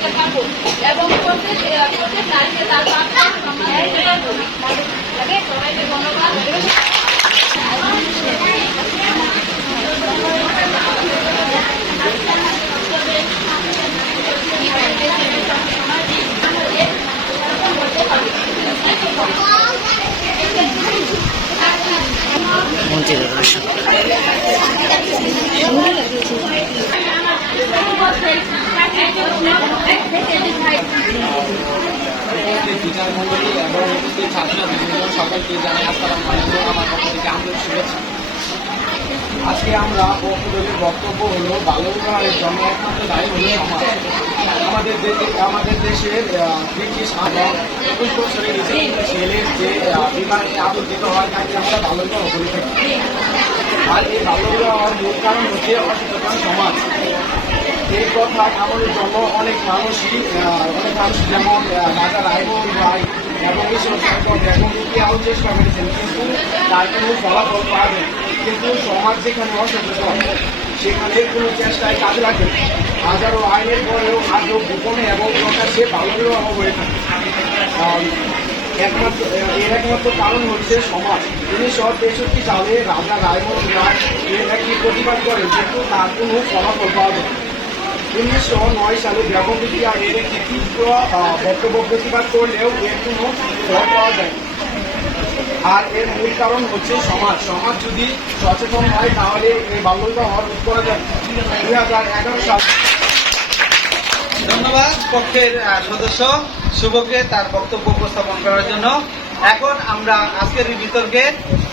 করতে পারবো এবং প্রত্যেক নারীকে তার সবাইকে ধন্যবাদ। বিচার মন্ডলী এবং ছাত্র সকলকে জানাই আসসালামু আলাইকুম। আমার পক্ষ থেকে আন্তরিক শুভেচ্ছা। আজকে আমরা বক্তব্য হলো বাল্য বিবাহের জন্য একমাত্র দায়ী হলো সমাজ। আমাদের দেশের ব্রিটিশ এবং 21 বছরের ছেলের যে বিবাহে আবদ্ধ হয় তাকে আমরা বাল্য বিবাহ বলে থাকি। আর এই বাল্য বিবাহের মূল কারণ হচ্ছে অসচেতন সমাজ। এই কথা আমাদের জন্য অনেক মানুষই যেমন রাজা রায়মোহন রায় এবং এবং চেষ্টা করেছেন, কিন্তু তার কোনো ফলাফল পাবে। কিন্তু সমাজ যেখানে অসচেতন সেখানে কোনো চেষ্টায় কাজে লাগে। হাজারো আইনের পরেও আজও গোপনে এবং প্রকাশ্যে বাল্য বিবাহ হয়ে থাকে। একমাত্র কারণ হচ্ছে সমাজ। 1963 সালে রাজা রায়মোহন রায় একটি প্রতিবাদ করেন, কিন্তু তার কোনো ফলাফল পাওয়া যায়। 1909 সালে ব্যাপকবিদ্যা এর একটি তীব্র বক্তব্য প্রতিবাদ করলেও এর কোনো ফল পাওয়া যায়। আর এর মূল কারণ হচ্ছে সমাজ যদি সচেতন হয় তাহলে এই বাল্য বিবাহ রোধ করা যায়। 2011 সাল। ধন্যবাদ পক্ষের সদস্য শুভকে তার বক্তব্য উপস্থাপন করার জন্য। এখন আমরা আজকের এই বিতর্কে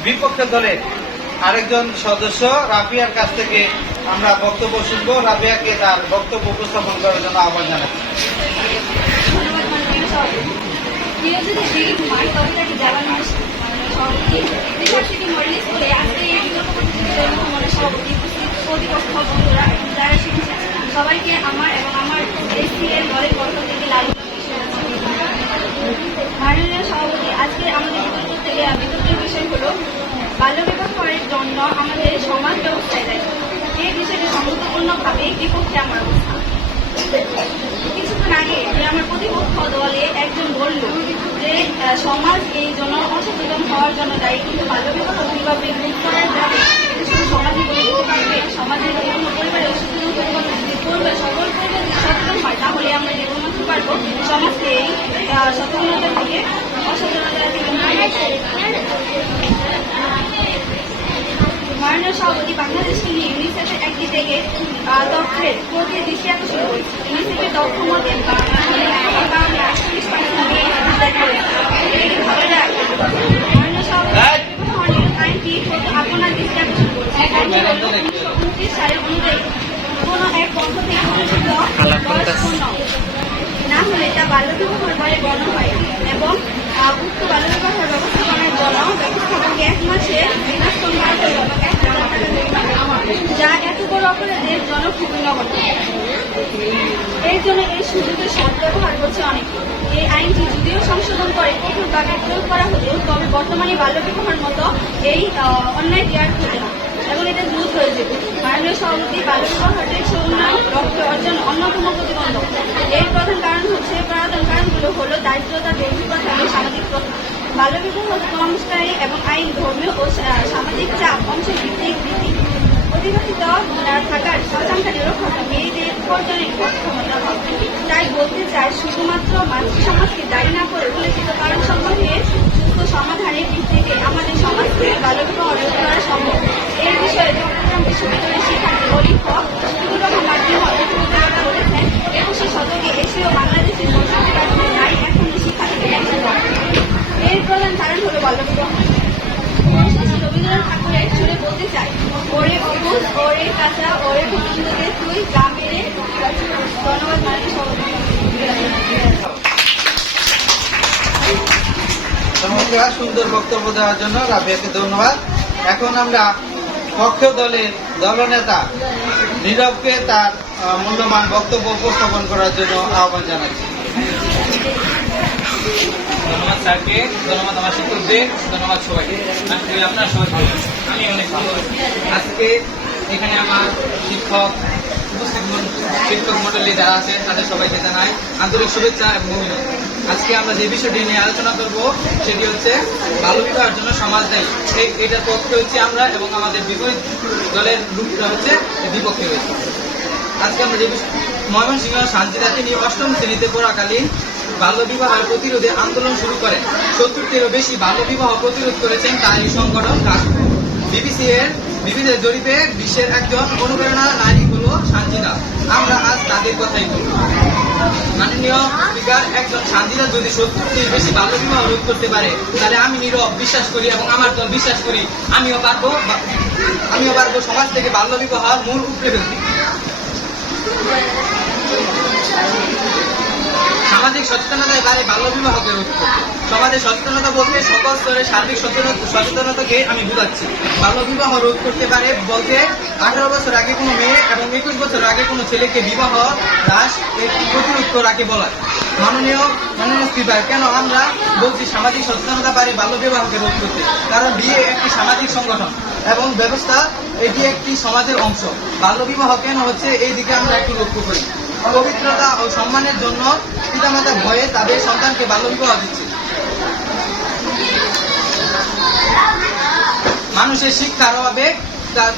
বিপক্ষের দলের আরেকজন সদস্য রাফিয়ার কাছ থেকে আমরা বক্তব্য শুনবো। রাফিয়াকে তার বক্তব্য উপস্থাপন করার জন্য আহ্বান জানাচ্ছি। সবাইকে আমার এবং আমার দলের পক্ষ থেকে মাননীয় সভাপতি, আজকে আমাদের বিতর্কের বিষয় হলো বাল্য বিবাহের জন্য আমাদের সমাজ ব্যবস্থায় দেয়। এই বিষয়টি সম্পূর্ণভাবে বিপক্ষে আমার অবস্থান। কিছুক্ষণ আগে যে আমার প্রতিপক্ষ দলে একজন বলল যে সমাজ এই জন্য অসচেতন হওয়ার জন্য দায়ী, কিন্তু বাল্য বিবাহ কিভাবে রোধ করা যাবে এটা শুধু সমাজই বলে দিতে পারবে। সমাজের বিভিন্ন পরিবারে সকল পরিবার সচেতন হয় তাহলে আমরা যেগুলো মানতে পারবো সমাজকে এই সচেতনতা থেকে অসচেতনতা থেকে। মাননীয় সভাপতি, বাংলাদেশকে নিয়ে ইউনিসেফের একটি থেকে তথ্যের প্রতি দৃষ্টি আকর্ষণ করেছে। ইউনিসেফের তথ্য মতে মাননীয় সভাপতি আইনটি আপনার দৃষ্টি আকর্ষণ করেছে। 1929 সালের অনুযায়ী কোনো এক পক্ষ থেকে না হলে তা বাল্য বিবাহের বলে গণ্য হয় এবং উক্ত বাল্য বিবাহের ব্যবস্থাপনার জন্য ব্যবস্থাপনকে 1 মাসে বিনাশন করা হল এবং 1,000 টাকা যা এত বড় অপরাধের জন্য খুবই নগণ্য। এর জন্য এই সুযোগের সদ্ব্যবহার করছে অনেক। এই আইনটি যদিও সংশোধন করে কঠোরভাবে প্রয়োগ করা হতো, তবে বর্তমানে বাল্য বিবাহের মতো এই অন্যায় আর হতো না এবং এটা দ্রুত হয়ে যেত। মাননীয় সভাপতি, বাল্য বিবাহের টেকসই উন্নয়ন লক্ষ্য অর্জন অন্যতম প্রতিবন্ধক। এর প্রধান কারণগুলো হলো দারিদ্রতা, দরিদ্রতা এবং সামাজিক প্রথা। বাল্য বিবাহ সংস্কারী এবং আইন, ধর্মীয় ও সামাজিক চাপ, অংশভিত্তিক বৃদ্ধি, অতিবাহিত থাকার আকাঙ্ক্ষা নিরক্ষতা, মেয়েদের উপার্জনের অক্ষমতা। তাই বলতে চাই, শুধুমাত্র সমাজকে দায়ী না করে উল্লেখিত কারণ সমূহের সুস্থ সমাধানের ভিত্তিতে আমাদের সমাজকে বাল্য বিবাহ রোধ করা সম্ভব। এই বিষয়ে চট্টগ্রাম বিশ্ববিদ্যালয়ের শিক্ষার্থী অলিফা বলেছেন, 21 শতকে এসেও বাংলাদেশের নারী এখন শিক্ষা থেকে বঞ্চিত। এর প্রধান কারণ হলো বাল্য বিবাহ। রবীন্দ্রনাথ ঠাকুরের সুরে বলতে চাই, ওরে অবুজ, ওরে কাঁচা, ওরে ভূখণ্ডে তুই গা মেরে। ধন্যবাদ মাননীয় সভাপতি। চমৎকার সুন্দর বক্তব্য দেওয়ার জন্য রাফিয়াকে ধন্যবাদ। এখন আমরা পক্ষ দলের দলনেতা নীরবকে তার মূল্যবান বক্তব্য উপস্থাপন করার জন্য আহ্বান জানাচ্ছি। ধন্যবাদ স্যারকে, ধন্যবাদ আমার শিক্ষকদের, ধন্যবাদ সবাইকে। আপনারা সবাই আমি অনেক ভালো। আজকে এখানে আমার শিক্ষক উপস্থিত শিক্ষক মণ্ডলী যারা আছেন তাদের সবাইকে জানাই আন্তরিক শুভেচ্ছা এবং অভিনন্দন। আজকে আমরা যে বিষয়টি নিয়ে আলোচনা করব সেটি হচ্ছে বাল্য বিবাহের জন্য সমাজ দায়ী। এটার পক্ষে হচ্ছে আমরা এবং আমাদের বিপরীত দলের লোকরা হচ্ছে বিপক্ষে রয়েছে। আজকে আমরা যে ময়মনসিংহ শান্তিদা তিনি ৮ম শ্রেণীতে পড়াকালীন বাল্য বিবাহের প্রতিরোধে আন্দোলন শুরু করেন। ৭০-টিরও বেশি বাল্য বিবাহ প্রতিরোধ করেছেন তারই সংগঠন রাষ্ট্র। বিবিসি জরিপে বিশ্বের একজন অনুপ্রেরণা নারী হলো শান্তিদা। আমরা আজ তাদের কথাই বলব। মাননীয় স্পিকার, একজন শান্তিদা যদি ৭০-টির বেশি বাল্য বিবাহ রোধ করতে পারে তাহলে আমি নীরব বিশ্বাস করি এবং আমার দল বিশ্বাস করি আমিও পারবো সমাজ থেকে বাল্য বিবাহ মূল উপড়ে ফেলতে। সামাজিক সচেতনতায় বাড়ে বাল্য বিবাহকে রোধ করতে। সমাজের সচেতনতা বলতে সকল স্তরের সার্বিক সচেতনতাকে আমি বুঝাচ্ছি। বাল্য বিবাহ রোধ করতে পারে বলতে 18 বছর আগে কোনো মেয়ে এবং 21 বছর আগে কোনো ছেলেকে বিবাহ হ্রাস প্রতিরোধ করাকে বলা। মাননীয় স্পিকার, কেন আমরা বলছি সামাজিক সচেতনতা বাড়ে বাল্য বিবাহকে রোধ করতে? কারণ বিয়ে একটি সামাজিক সংগঠন এবং ব্যবস্থা, এটি একটি সমাজের অংশ। বাল্য বিবাহ কেন হচ্ছে এই দিকে আমরা একটু লক্ষ্য করি। পবিত্রতা ও সম্মানের জন্য পিতামাতা ভয়ে তাদের সন্তানকে বাল্য বিবাহ দিচ্ছে। মানুষের শিক্ষার অভাবে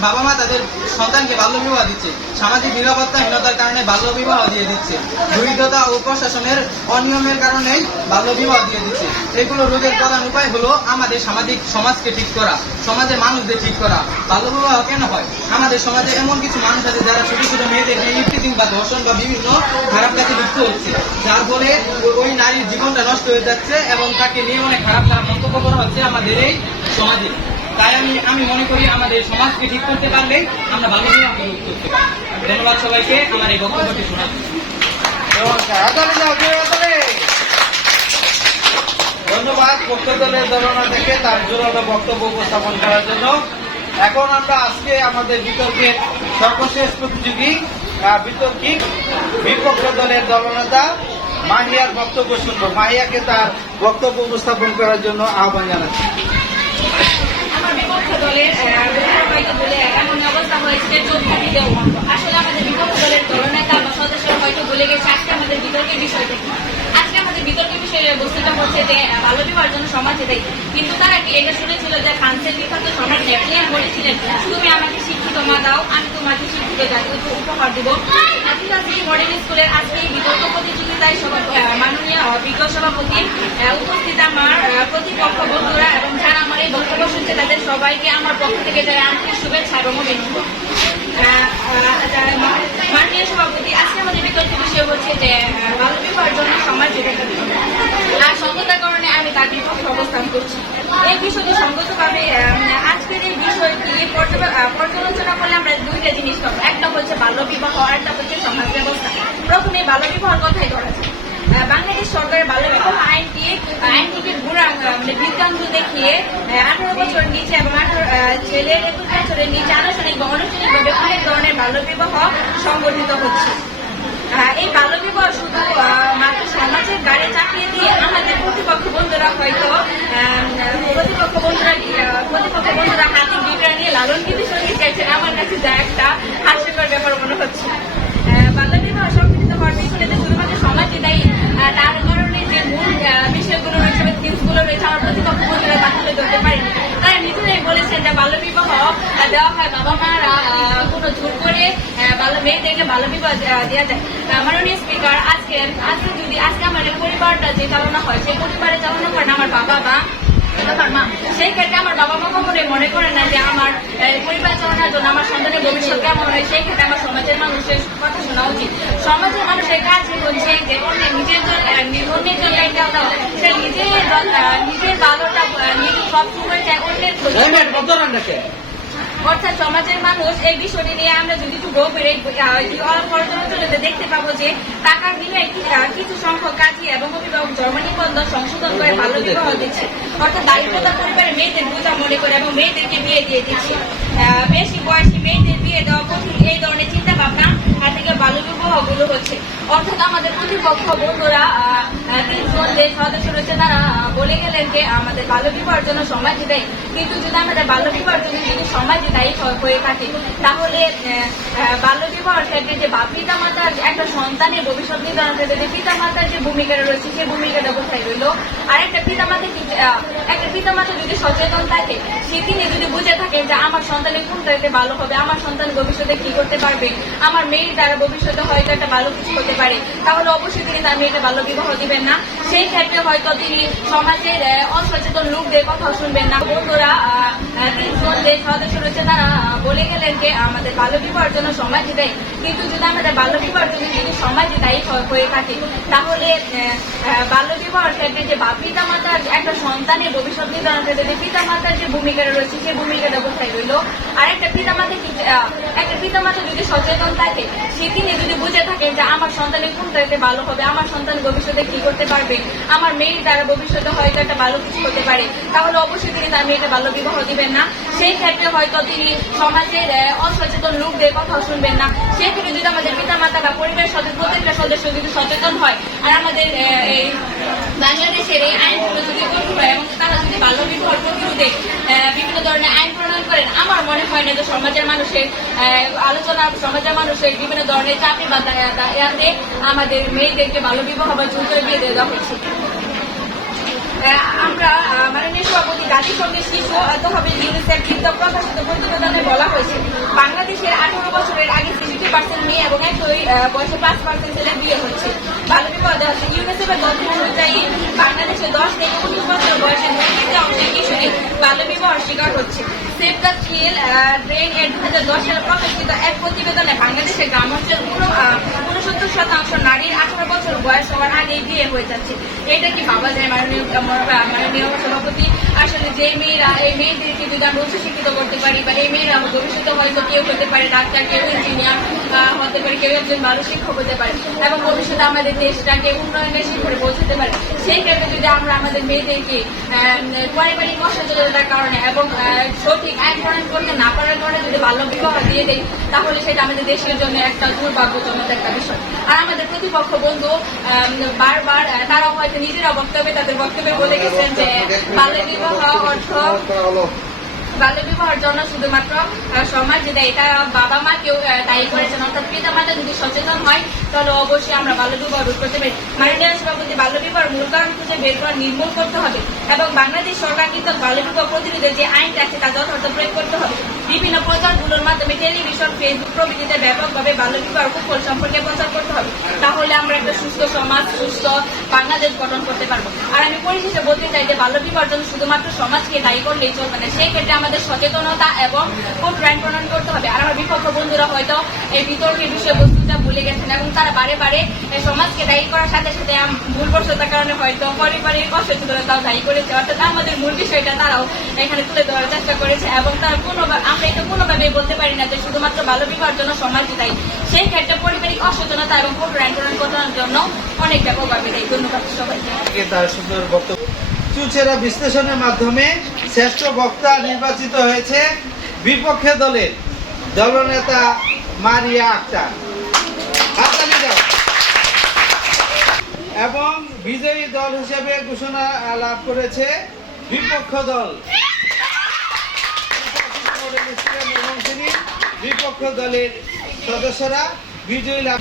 বাবা মা তাদের সন্তানকে বাল্য বিবাহ দিচ্ছে। সামাজিক নিরাপত্তাহীনতার কারণে বাল্য বিবাহ দিয়ে দিচ্ছে। দরিদ্রতা ও প্রশাসনের অনিয়মের কারণে বাল্য বিবাহ দিয়ে দিচ্ছে। এগুলো রোধের প্রধান উপায় হলো আমাদের সমাজকে ঠিক করা, সমাজের মানুষদের ঠিক করা। বাল্য বিবাহ কেন হয়? আমাদের সমাজে এমন কিছু মানুষ আছে যারা ছোট ছোট মেয়েদের ইফতিজিং বা ধর্ষণ বা বিভিন্ন খারাপ কাজে লিপ্ত হচ্ছে, যার ফলে ওই নারীর জীবনটা নষ্ট হয়ে যাচ্ছে এবং তাকে নিয়ে অনেক খারাপ খারাপ মন্তব্য করা হচ্ছে আমাদের এই সমাজে। তাই আমি মনে করি আমাদের সমাজকে ঠিক করতে পারলে আমরা ভালো বিবাহকে রোধ করতে পারি। ধন্যবাদ সবাইকে আমার এই বক্তব্যটি শোনার জন্য। ধন্যবাদ পক্ষ দলের দলনা থেকে তার জোরালো বক্তব্য উপস্থাপন করার জন্য। এখন আমরা আজকে আমাদের বিতর্কের সর্বশেষ প্রতিযোগী বিতর্কিক বিপক্ষ দলের দলনেতা মাহিয়ার বক্তব্য শুনব। মাহিয়াকে তার বক্তব্য উপস্থাপন করার জন্য আহ্বান জানাচ্ছি। আমার বিপক্ষ দলের বলে এমন অবস্থা হয়েছে যে চোখ ফাঁকি দেওয়া বন্ধ। আসলে আমাদের বিপক্ষ দলের দলনেতা বা সদস্য হয়তো বলে গেছে আজকে আমাদের বিতর্কের বিষয়টা কি। আজকে আমাদের বিতর্কের বিষয়ে বস্তুটা হচ্ছে যে বাল্য বিবাহের জন্য সমাজে দেয়, কিন্তু তারা কি এটা শুনেছিল যে ফ্রান্সের বিখ্যাত সম্রাট নেপোলিয়ন বলেছিলেন তুমি আমাকে শিক্ষিত মা দাও, আমি তোমাকে শিক্ষিত জাতীয় উপহার দিব। একই মডেল স্কুলের আজকে এই বিতর্ক প্রতিযোগিতায় মাননীয় বিজ্ঞ সভাপতি, উপস্থিত আমার প্রতিপক্ষ বন্ধুরা এবং যারা আমার এই বক্তব্য শুনছে তাদের সবাইকে আমার পক্ষ থেকে যারা আন্তরিক শুভেচ্ছা এবং অভিনন্দন। মাননীয় সভাপতি, আজকে আমাদের বিতর্ক বিষয় হচ্ছে যে বাল্য বিবাহের জন্য সমাজ আর সঙ্গতার কারণে আমি তার বিপক্ষে অবস্থান করছি। এই বিষয়টি সঙ্গতভাবে আজকের এই বিষয়টি পর্যালোচনা করলে আমরা দুইটা জিনিস পাবো। একটা হচ্ছে বাল্য বিবাহ, একটা হচ্ছে সমাজ ব্যবস্থা। প্রথমে বাল্য বিবাহের কথাই ধরা যায়। বাংলাদেশ সরকারের বাল্য বিবাহ আইনটিকে বিজ্ঞান্ত দেখিয়ে 18 বছর নিচে এবং ছেলের 21 বছরের নিচে আনুষ্ঠানিক বা অনানুষ্ঠানিকভাবে অনেক ধরনের বাল্য বিবাহ সংগঠিত হচ্ছে। এই বাল্য বিবাহ শুধু মাত্র সমাজের গাড়ি চাপিয়ে দিয়ে আমাদের প্রতিপক্ষ বন্ধুরা হয়তো প্রতিপক্ষ বন্ধুরা হাতে বিবরা নিয়ে লালন কিন্তু সঙ্গে চাইছেন। আমার কাছে যা একটা হাস্যকর ব্যাপার মনে হচ্ছে। বাল্য বিবাহ সংগঠিত হওয়ার পিছনে যে শুধুমাত্র সমাজে দায়ী তার কারণে যে মূল বিষয়গুলো রয়েছে বা থিমসগুলো রয়েছে আমার প্রতিপক্ষ বন্ধুরা তা তুলে ধরতে পারেনি। তাই নিজেরাই বলেছেন যে বাল্য বিবাহ দেওয়া হয় বাবা মারা কোনো জোর করে মেয়েদেরকে বাল্য বিবাহ দেওয়া যায়। মাননীয় স্পিকার, আজকে আমাদের পরিবারটা যে চালনা হয় সেই পরিবারে চালনা করেন আমার বাবা মা, আমার মা। সেই ক্ষেত্রে আমার বাবা মা কখনোই মনে করে না যে আমার পরিবার চালানোর জন্য আমার সন্তানের ভবিষ্যৎ কেমন হয়। সেই ক্ষেত্রে আমার সমাজের মানুষের কথা শোনা উচিত। সমাজের মানুষের কাজ হচ্ছে যে অন্যের জন্য একটা সে নিজের ভালোটা সবসময় চায় অন্যের ক্ষতি। অর্থাৎ সমাজের মানুষ এই বিষয়টি নিয়ে আমরা যদি একটু গভীরে পর্যালোচনাতে দেখতে পাবো যে টাকার বিনিময়ে কিছু সংখ্যক কাজী এবং অভিভাবক জন্ম নিবন্ধন সংশোধন করে বাল্য বিবাহ দিচ্ছে। অর্থাৎ দারিদ্রতা পরিবারে মেয়েদের বোঝা মনে করে এবং মেয়েদেরকে বিয়ে দিয়ে দিচ্ছে। বেশি বয়সী মেয়েদের বিয়ে দেওয়া কঠিন, এই ধরনের চিন্তা ভাবনা থেকে বাল্য বিবাহ গুলো হচ্ছে। অর্থাৎ আমাদের প্রতিপক্ষ বন্ধুরা 3 জন যে সদস্য রয়েছে তারা বলে গেলেন যে লেনকে আমাদের বাল্য বিবাহের জন্য সময় দেয়, কিন্তু যদি আমাদের বাল্য বিবাহের জন্য যদি সময় দায়ী হয়ে থাকে, তাহলে বাল্য বিবাহের ক্ষেত্রে যে পিতা মাতার একটা সন্তানের ভবিষ্যৎ নির্ধারণের ক্ষেত্রে পিতা মাতার যে ভূমিকাটা রয়েছে সেই ভূমিকাটা কোথায় রইল। আর একটা পিতা মাতা যদি সচেতন থাকে, সে তিনি যদি বুঝে থাকেন যে আমার সন্তানের কোনটাতে ভালো হবে, আমার সন্তান ভবিষ্যতে কি করতে পারবে, আমার মেয়ের দ্বারা ভবিষ্যতে হয়তো একটা ভালো কিছু হতে পারে, তাহলে অবশ্যই তিনি তার মেয়েকে বাল্য বিবাহ দিবেন না। সেই ক্ষেত্রে হয়তো তিনি সমাজের অসচেতন লোকদের কথা শুনবেন না। বন্ধুরা 3 জন যে সদস্য রয়েছে তারা বলে গেলেন যে আমাদের বাল্য বিবাহের জন্য সময় দেয়, কিন্তু যদি আমাদের বাল্য বিবাহের জন্য যদি সময় দায়ী হয়ে থাকে, তাহলে বাল্য বিবাহের ক্ষেত্রে যে পিতা মাতার একটা সন্তানের ভবিষ্যৎ নির্ধারণের ক্ষেত্রে পিতা মাতার যে ভূমিকাটা রয়েছে সেই ভূমিকাটা কোথায় রইল। আর একটা পিতা মাতা যদি সচেতন থাকে, সে তিনি যদি বুঝে থাকেন যে আমার সন্তানের কোনটাতে ভালো হবে, আমার সন্তান ভবিষ্যতে কি করতে পারবে, আমার মেয়ের দ্বারা ভবিষ্যতে হয়তো একটা ভালো কিছু হতে পারে, তাহলে অবশ্যই তিনি তার মেয়েকে বাল্য বিবাহ দিবেন না। সেই ক্ষেত্রে হয়তো তিনি সমাজের অসচেতন লোকদের কথা শুনবেন না। সেই ক্ষেত্রে যদি আমাদের পিতা মাতা বা পরিবারের প্রত্যেকটা সদস্য যদি সচেতন হয়, আর আমাদের বাংলাদেশের এই আইনগুলো যদি কঠোর হয় এবং তারা যদি বাল্য বিবাহ প্রতিরোধে বিভিন্ন ধরনের আইন প্রণয়ন করেন, আমার মনে হয় না যে সমাজের মানুষের বিভিন্ন ধরনের চাকরি বা দায়াতে আমাদের মেয়েদেরকে বাল্য বিবাহ বা যৌতুক বিয়ে দেওয়া হচ্ছে। আমরা মাননীয় সভাপতি জাতিসংঘের শিশু অথবা ইউনিসেফ প্রকাশিত প্রতিবেদনে বলা হয়েছে, বাংলাদেশের 18 বছরের আগে 60% মেয়ে এবং একই বয়সে 5% ছেলে বিয়ে হচ্ছে, বাল্য বিবাহ দেওয়া হচ্ছে। ইউনিসেফের তথ্য অনুযায়ী বাংলাদেশে 10 থেকে 19 বছর বয়সের প্রত্যেকটা অংশের কিশোরী বাল্য বিবাহের শিকার হচ্ছে। সেভ দ্য চিলড্রেন এর 2010 সালে প্রকাশিত এক প্রতিবেদনে বাংলাদেশের গ্রামাঞ্চল 69% নারীর 18 বছর বয়স হওয়ার আগেই বিয়ে হয়ে যাচ্ছে। এটা কি ভাবা যায় মাননীয় সভাপতি? আসলে যে মেয়েরা এই মেয়েদেরকে যদি আমরা উচ্চশিক্ষিত করতে পারি, বা এই মেয়েরা ভবিষ্যতে হয়তো কেউ হতে পারে ডাক্তার, কেউ ইঞ্জিনিয়ার হতে পারে, কেউ একজন ভালো শিক্ষক হতে পারে এবং ভবিষ্যতে আমাদের দেশটাকে উন্নয়নের শিখরে পৌঁছতে পারে, সেই ক্ষেত্রে যদি আমরা আমাদের মেয়েদেরকে পারিবারিক অসচেতনতার কারণে এবং সঠিক আইন প্রণয়ন করতে না পারার কারণে যদি বাল্য বিবাহ দিয়ে দেয়, তাহলে সেটা আমাদের দেশের জন্য একটা দুর্ভাগ্যজনক একটা বিষয়। আর আমাদের প্রতিপক্ষ বন্ধু বারবার তারা হয়তো নিজেরা তাদের বক্তব্যে বলে গেছেন যে বাল্য বিবাহের জন্য শুধুমাত্র সমাজ যেটা এটা বাবা মা কেউ দায়ী করেছেন, অর্থাৎ পিতা মাতা যদি সচেতন হয় তাহলে অবশ্যই আমরা বাল্য বিবাহ রোধ করতে পারি। মাননীয় সভাপতি বাল্য বিবাহের মূল কারণ খুঁজে বের করা নির্মূল করতে হবে এবং বাংলাদেশ সরকার কিন্তু বাল্য বিবাহ প্রতিরোধে যে আইনটা আছে তা যথার্থ প্রয়োগ করতে হবে। বিভিন্ন প্রচারগুলোর মাধ্যমে টেলিভিশন, ফেসবুক প্রভৃতিতে ব্যাপকভাবে বাল্য বিবাহের কুফল সম্পর্কে প্রচার করতে হবে, তাহলে আমরা একটা সুস্থ সমাজ, সুস্থ বাংলাদেশ গঠন করতে পারবো। আর আমি পরিশেষে বলতে চাই যে বাল্য বিবাহের জন্য শুধুমাত্র সমাজকে দায়ী করলেই চলবে না, সেই ক্ষেত্রে আমাদের সচেতনতা এবং কঠোর আইন প্রণয়ন করতে হবে। আর আমার বিপক্ষ বন্ধুরা হয়তো এই বিতর্কের বিষয়বস্তুটা ভুলে গেছেন এবং তারা বারে বারে সমাজকে দায়ী করার সাথে সাথে ভুলবশতার কারণে হয়তো পারিবারিক অসচেতনতাও দায়ী করেছে, অর্থাৎ আমাদের মূল বিষয়টা তারাও এখানে তুলে ধরার চেষ্টা করেছে এবং তারা আমরা এটা কোনোভাবেই বলতে পারি না যে শুধুমাত্র বাল্য বিবাহের জন্য সমাজ দায়ী। সেই ক্ষেত্রে পারিবারিক অসচেতনতা এবং কঠোর আইন প্রণয়ন করার জন্য অনেক ব্যাপকভাবে দায়ী। ধন্যবাদ সবাইকে। তার সুন্দর বক্তব্য চুলচেরা বিশ্লেষণের মাধ্যমে শ্রেষ্ঠ বক্তা নির্বাচিত হয়েছে বিপক্ষে দলের দলনেতা মারিয়া আক্তার, এবং বিজয়ী দল হিসেবে ঘোষণা লাভ করেছে বিপক্ষ দল। বিপক্ষ দলের সদস্যরা বিজয়ী লাভ